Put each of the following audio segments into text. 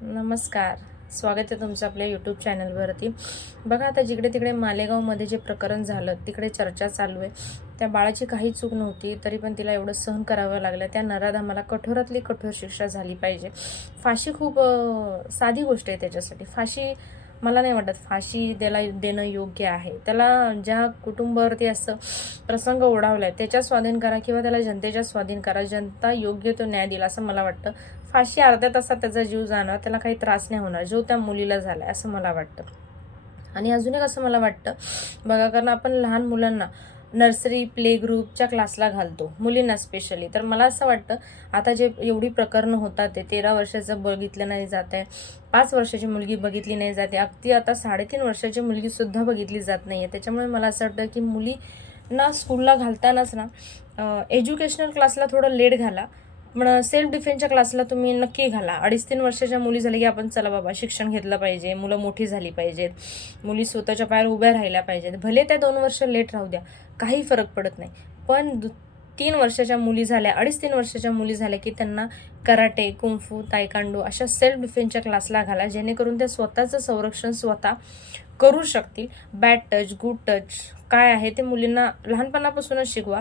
नमस्कार. स्वागत आहे तुमचं आपल्या यूट्यूब चॅनलवरती. बघा आता जिकडे तिकडे मालेगावमध्ये जे प्रकरण झालं तिकडे चर्चा चालू आहे. त्या बाळाची काही चूक नव्हती तरी पण तिला एवढं सहन करावं लागलं. त्या नराधमाला कठोरातली कठोर शिक्षा झाली पाहिजे. फाशी खूप साधी गोष्ट आहे त्याच्यासाठी. फाशी मला नाही वाटत फाशी देणं योग्य आहे. त्याला ज्या कुटुंबावरती असं प्रसंग ओढावलाय त्याच्या स्वाधीन करा किंवा त्याला जनतेच्या स्वाधीन करा. जनता योग्य तो न्याय दिला असं मला वाटतं. फाशी अर्ध्या तासात त्याचा जीव जाणार, त्याला काही त्रास नाही होणार, जो त्या मुलीला झालाय असं मला वाटतं. आणि अजून एक असं मला वाटतं बघा, कारण आपण लहान मुलांना नर्सरी प्ले ग्रुपच्या क्लासला घालतो, मुलींना स्पेशली. तर मला असं वाटतं आता जे एवढी प्रकरणं होतात ते 13 वर्षाचं बघितलं नाही जात आहे, 5 वर्षाची मुलगी बघितली नाही जाते, अगदी आता 3.5 वर्षाची मुलगीसुद्धा बघितली जात नाही आहे. त्याच्यामुळे मला असं वाटतं की मुलींना स्कूलला घालतानाच ना एज्युकेशनल क्लासला थोडं लेट घाला, पण सेल्फ डिफेन्सच्या क्लासला तुम्ही नक्की घाला. 2.5-3 वर्षाच्या मुली झाल्या की आपण चला बाबा शिक्षण घेतलं पाहिजे, मुलं मोठी झाली पाहिजेत, मुली स्वतःच्या पायावर उभ्या राहिल्या पाहिजेत. भले त्या 2 वर्ष लेट राहू द्या, काही फरक पडत नाही. पण 3 वर्षाच्या मुली झाल्या, 2.5-3 वर्षाच्या मुली झाल्या की त्यांना कराटे, कुंफू, तायकांडो अशा सेल्फ डिफेन्सच्या क्लासला घाला, जेणेकरून त्या स्वतःचं संरक्षण स्वतः करू शकतील. बॅड टच, गुड टच काय आहे ते मुलींना लहानपणापासूनच शिकवा,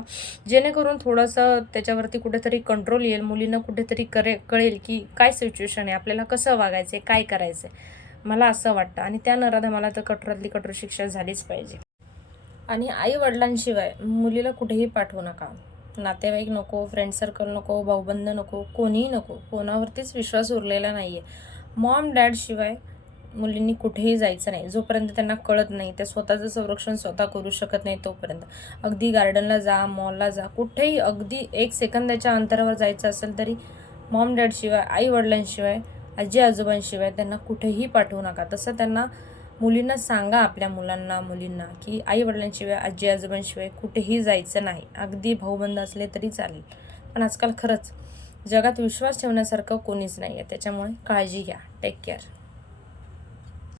जेणेकरून थोडंसं त्याच्यावरती कुठेतरी कंट्रोल येईल. मुलींना कुठेतरी कळेल की काय सिच्युएशन आहे, आपल्याला कसं वागायचं आहे, काय करायचं आहे. मला असं वाटतं. आणि त्या नराधमाला तर कठोरातली कठोर शिक्षा झालीच पाहिजे. आणि आई-वडिलांशिवाय मुलीला कुठेही पाठवू नका. नातेवाईक नको, फ्रेंड सर्कल नको, भाऊबंद नको, कोणीही नको. कोणावरतीच विश्वास उरलेला नाही आहे. मॉम डॅडशिवाय मुलींनी कुठेही जायचं नाही. जोपर्यंत त्यांना कळत नाही, त्या स्वतःचं संरक्षण स्वतः करू शकत नाही तोपर्यंत. अगदी गार्डनला जा, मॉलला जा, कुठेही अगदी 1 सेकंदाच्या अंतरावर जायचं असेल तरी मॉम डॅडशिवाय, आई-वडिलांशिवाय, आजी-आजोबांशिवाय त्यांना कुठेही पाठवू नका. तसं त्यांना मुलींना सांगा, आपल्या मुलांना, मुलींना, की आई-वडिलांशिवाय, आजी-आजोबांशिवाय कुठेही जायचं नाही. अगदी भाऊबंद असले तरी चालेल. पण आजकाल खरंच जगात विश्वास ठेवण्यासारखं कोणीच नाही आहे. त्याच्यामुळे काळजी घ्या. Take care.